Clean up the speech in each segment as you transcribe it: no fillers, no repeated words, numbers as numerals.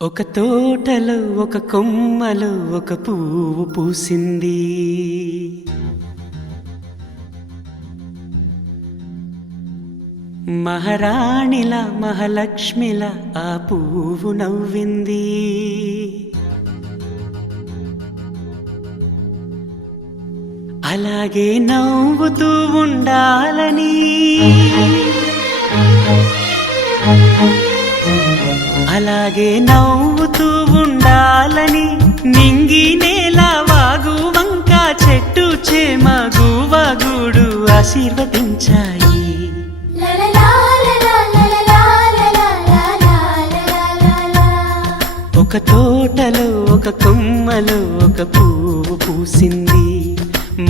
ఒక తోటలో ఒక కొమ్మలో ఒక పువ్వు పూసింది. మహారాణిలా మహాలక్ష్మిలా ఆ పువ్వు నవ్వింది. అలాగే నవ్వుతూ ఉండాలని, అలాగే నవ్వుతూ ఉండాలని నింగి నేల వాగు వంక చెట్టు చేమ గువగూడు ఆశీర్వదించాయి. ఒక తోటలో ఒక కొమ్మలో ఒక పువ్వు పూసింది.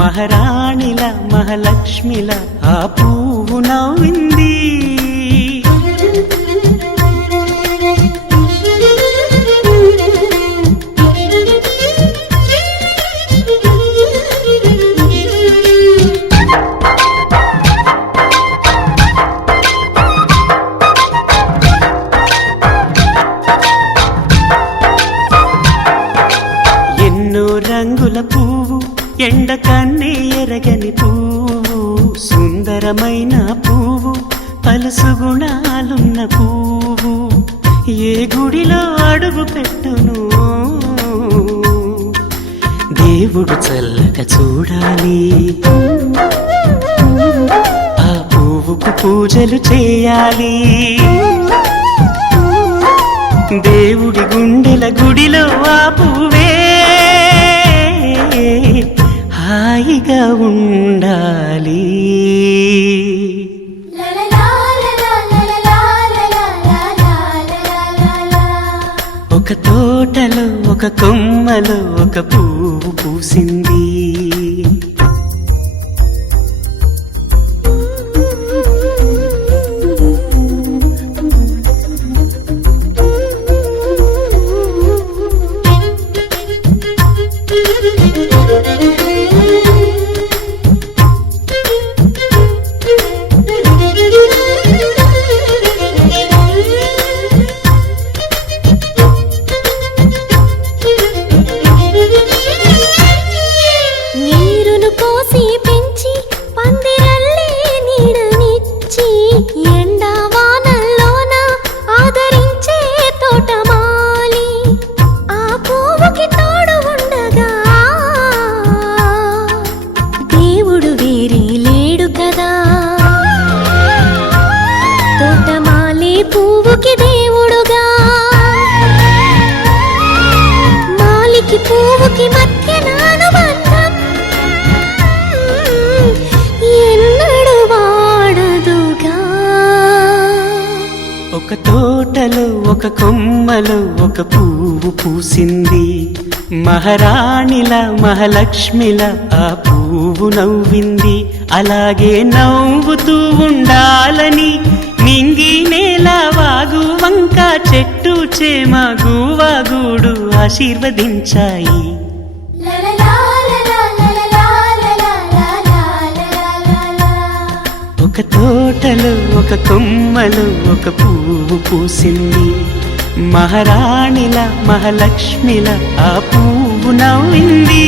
మహారాణిల మహాలక్ష్మిల ఆ పువ్వు నవ్వింది. రంగుల పువ్వు, ఎండ కన్నే ఎరగని పువ్వు, సుందరమైన పువ్వు, పలుసు గుణాలున్న పువ్వు, ఏ గుడిలో అడుగు పెట్టును దేవుడు చల్లగా చూడాలి. ఆ పువ్వుకు పూజలు చేయాలి. దేవుడి గుండెల గుడిలో ఆ పువ్వే హాయిగా ఉండాలి. ఒక తోటలో ఒక కొమ్మలో ఒక పువ్వు పూసింది. పువ్వుకి మధ్య నానుబంధం ఎన్నడు వాడదుగా. ఒక తోటలో ఒక కొమ్మలో ఒక పువ్వు పూసింది. మహారాణిల మహాలక్ష్మిల ఆ పువ్వు నవ్వింది. అలాగే నవ్వుతూ ఉండాలని నింగి నేల వాగు వంక చెట్టు చేమ గువగూడు ఆశీర్వదించాయి. ఒక తోటలో ఒక కొమ్మలో ఒక పువ్వు పూసింది. మహారాణిల మహాలక్ష్మిల ఆ పువ్వు నవ్వింది.